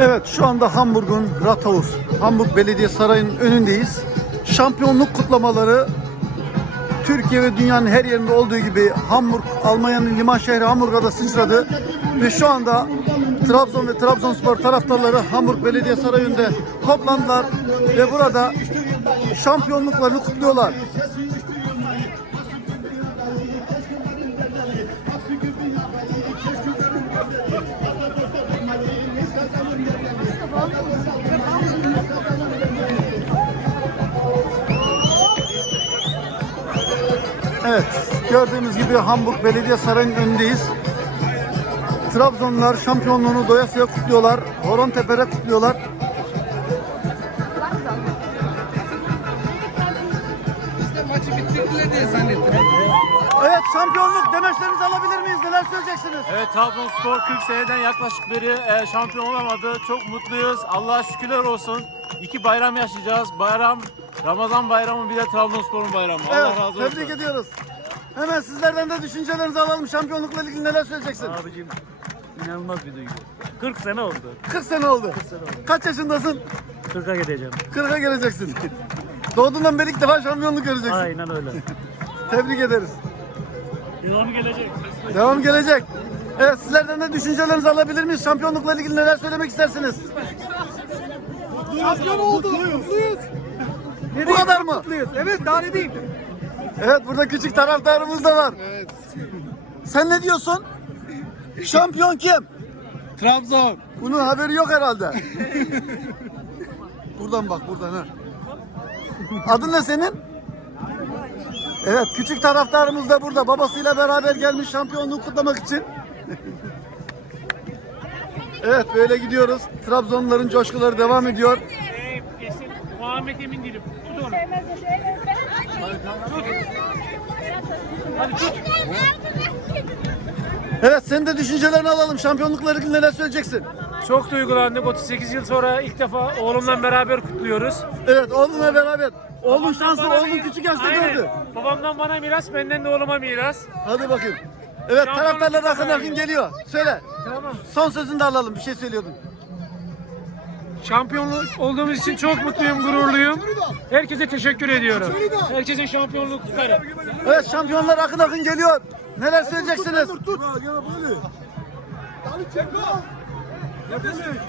Evet şu anda Hamburg'un Rathaus, Hamburg Belediye Sarayı'nın önündeyiz. Şampiyonluk kutlamaları Türkiye ve dünyanın her yerinde olduğu gibi Hamburg, Almanya'nın liman şehri Hamburg'a da sıçradı. Ve şu anda Trabzon ve Trabzonspor taraftarları Hamburg Belediye Sarayı'nda toplandılar ve burada şampiyonluklarını kutluyorlar. Evet, gördüğümüz gibi Hamburg Belediye Sarayı'nın önündeyiz. Trabzonlular şampiyonluğunu doyasıya kutluyorlar. Horon Tepe'de kutluyorlar. Maçı bitirdiler diye zannettim. Evet, şampiyonluk demeçlerinizi alabilir miyiz? Neler söyleyeceksiniz? Evet Trabzonspor 40 seneden yaklaşık beri e, şampiyon olamadı. Çok mutluyuz. Allah'a şükürler olsun. İki bayram yaşayacağız. Bayram Ramazan bayramı bir de Trabzonspor'un bayramı. Allah Evet, razı olsun. tebrik ediyoruz. Hemen sizlerden de düşüncelerinizi alalım. Şampiyonlukla ilgili neler söyleyeceksin? Abicim inanılmaz bir duygu. 40 sene oldu. 40 sene oldu. sene oldu. Kaç yaşındasın? 40'a gideceğim. 40'a geleceksin. Doğduğundan beri ilk defa şampiyonluk göreceksin. Aynen öyle. Tebrik ederiz. Devam gelecek. Devam gelecek. Evet sizlerden de düşüncelerinizi alabilir miyiz? Şampiyonlukla ilgili neler söylemek istersiniz? Şampiyon oldu. Mutluyuz. Bu kadar mı? Mutluyuz. Evet daha ne diyeyim? Evet burada küçük taraftarımız da var. Evet. Sen ne diyorsun? Şampiyon kim? Trabzon. Bunun haberi yok herhalde. buradan bak buradan ha. Adın ne senin? Evet küçük taraftarımız da burada. Babasıyla beraber gelmiş şampiyonluğu kutlamak için. evet böyle gidiyoruz. Trabzonluların coşkuları devam ediyor. Muhammed Emin değilim. Tut onu. Evet senin de düşüncelerini alalım. Şampiyonlukla ilgili neler söyleyeceksin? Çok duygulandık. 38 yıl sonra ilk defa oğlumla beraber kutluyoruz. Evet oğlunla beraber. Oğlun şanslı, oğlun küçük yaşta Aynen. gördü. Babamdan bana miras, benden de oğluma miras. Hadi bakayım. Evet taraftarlar akın akın geliyor. Söyle. Tamam. Son sözünü de alalım. Bir şey söylüyordun. Şampiyonluk olduğumuz için çok mutluyum, gururluyum. Herkese teşekkür ediyorum. Herkesin şampiyonluğu kutlarım. Evet şampiyonlar akın akın geliyor. Neler söyleyeceksiniz?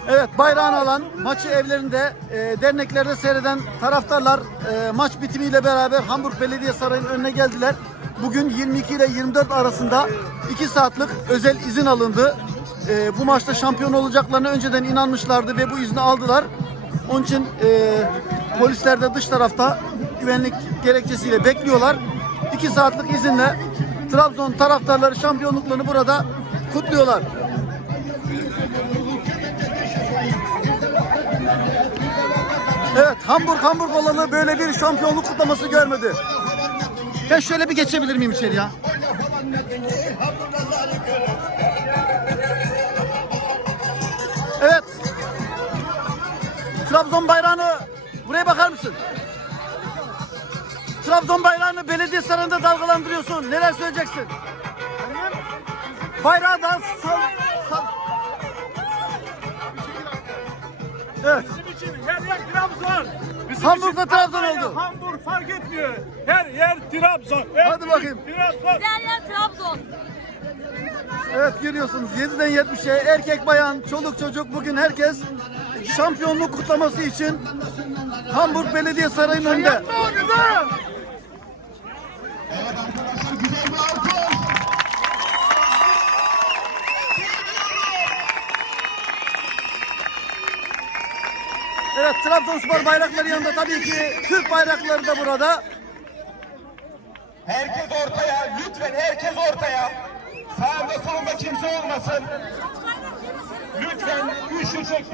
Evet bayrağını alan maçı evlerinde e, derneklerde seyreden taraftarlar e, maç bitimiyle beraber Hamburg Belediye Sarayı'nın önüne geldiler. Bugün 22 ile 24 arasında 2 saatlik özel izin alındı. E, bu maçta şampiyon olacaklarına önceden inanmışlardı ve bu izni aldılar. Onun için e, polisler de dış tarafta güvenlik gerekçesiyle bekliyorlar. 2 saatlik izinle Trabzon taraftarları şampiyonluklarını burada kutluyorlar. Evet Hamburg Hamburg olanı böyle bir şampiyonluk kutlaması görmedi. Ben şöyle bir geçebilir miyim içeri ya? Evet. Trabzon bayrağını buraya bakar mısın? Trabzon bayrağını belediye sarayında dalgalandırıyorsun. Neler söyleyeceksin? Bayrağı da sal, sal. Evet. Bizim için her yer Trabzon. Bizim Hamburg'da için Trabzon Almanya, oldu. Hamburg fark etmiyor. Her yer Trabzon. Her Hadi yer bakayım. Trabzon. Güzel Trabzon. Evet görüyorsunuz 7'den 70'e erkek bayan çoluk çocuk bugün herkes şampiyonluk kutlaması için Hamburg Belediye Sarayı'nın önünde. Evet Trabzonspor bayrakları yanında tabii ki Türk bayrakları da burada. Herkes ortaya, lütfen herkes ortaya. Sağında solunda kimse olmasın. Lütfen çek.